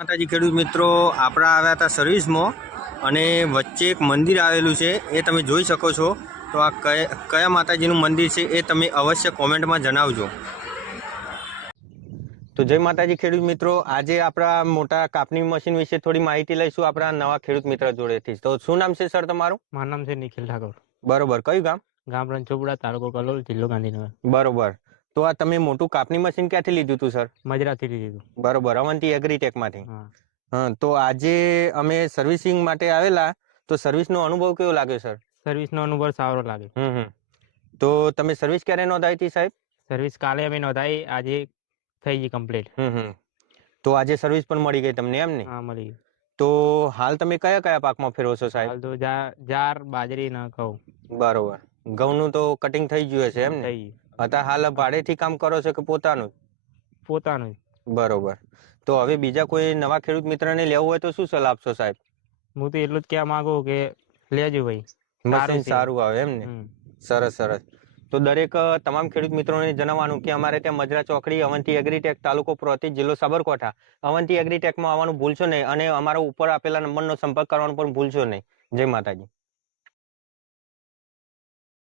માતાજી ખેડૂત મિત્રો, આપણા આવ્યા હતા સર્વિસમાં અને વચ્ચે એક મંદિર આવેલું છે, એ તમે જોઈ શકો છો. તો આ કયા માતાજીનું મંદિર છે એ તમે અવશ્ય કોમેન્ટમાં જણાવજો. તો જય માતાજી ખેડૂત મિત્રો, આજે આપણા મોટા કાપણી મશીન વિશે થોડી માહિતી લઈશું આપણા નવા ખેડૂત મિત્ર જોડેથી. તો શું નામ છે સર તમારું? મારું નામ છે નિખિલ ઠાકોર. બરોબર, કયું ગામ? ગામ રણછોપડા, તાલુકો કલોલ, જિલ્લો ગાંધીનગર. બરોબર. તો આ તમે મોટું કાપણી મશીન ક્યાંથી લીધું હતું સર? મજરાથી લીધું. બરોબર, અવંતી એગ્રીટેકમાંથી. હા. હા, તો આજે અમે સર્વિસિંગ માટે આવેલા, તો સર્વિસનો અનુભવ કેવો લાગ્યો સર? સર્વિસનો અનુભવ સારો લાગે. તો તમે સર્વિસ ક્યારે નોંધાવી હતી સાહેબ? સર્વિસ કાલે અમે નોંધાવી, આજે થઈ ગઈ કમ્પ્લીટ. તો આજે સર્વિસ પણ મળી ગઈ તમને એમ ને? હા, મળી ગઈ. તો હાલ તમે કયા કયા પાકમાં ફેરવો છો સાહેબ? હાલ તો જાર, બાજરી ના ઘઉં. બરોબર, ઘઉંનું તો કટિંગ થઈ ગયું હશે એમ ને? થઈ ગયું. અત્યારે હાલ ભાડેથી કામ કરો છો કે પોતાનું? પોતાનું. બરોબર. તો હવે બીજા કોઈ નવા ખેડૂત મિત્રને લેવું હોય તો શું સલાહ આપશો સાહેબ? હું તો એટલું જ કહેવા માંગુ કે લેજો ભાઈ, મશીન સારું આવે એમ ને? સરસ સરસ. તો દરેક તમામ ખેડૂત મિત્રોને જણાવવાનું કે અમારે ત્યાં મજરા ચોકડી, અવંતી એગ્રીટેક, તાલુકો પ્રોંતિ, જિલ્લો સાબરકાંઠા, અવંતી એગ્રીટેકમાં આવવાનું ભૂલશો નહીં અને અમારા ઉપર આપેલા નંબરનો સંપર્ક કરવાનો પણ ભૂલશો નહીં. જય માતાજી.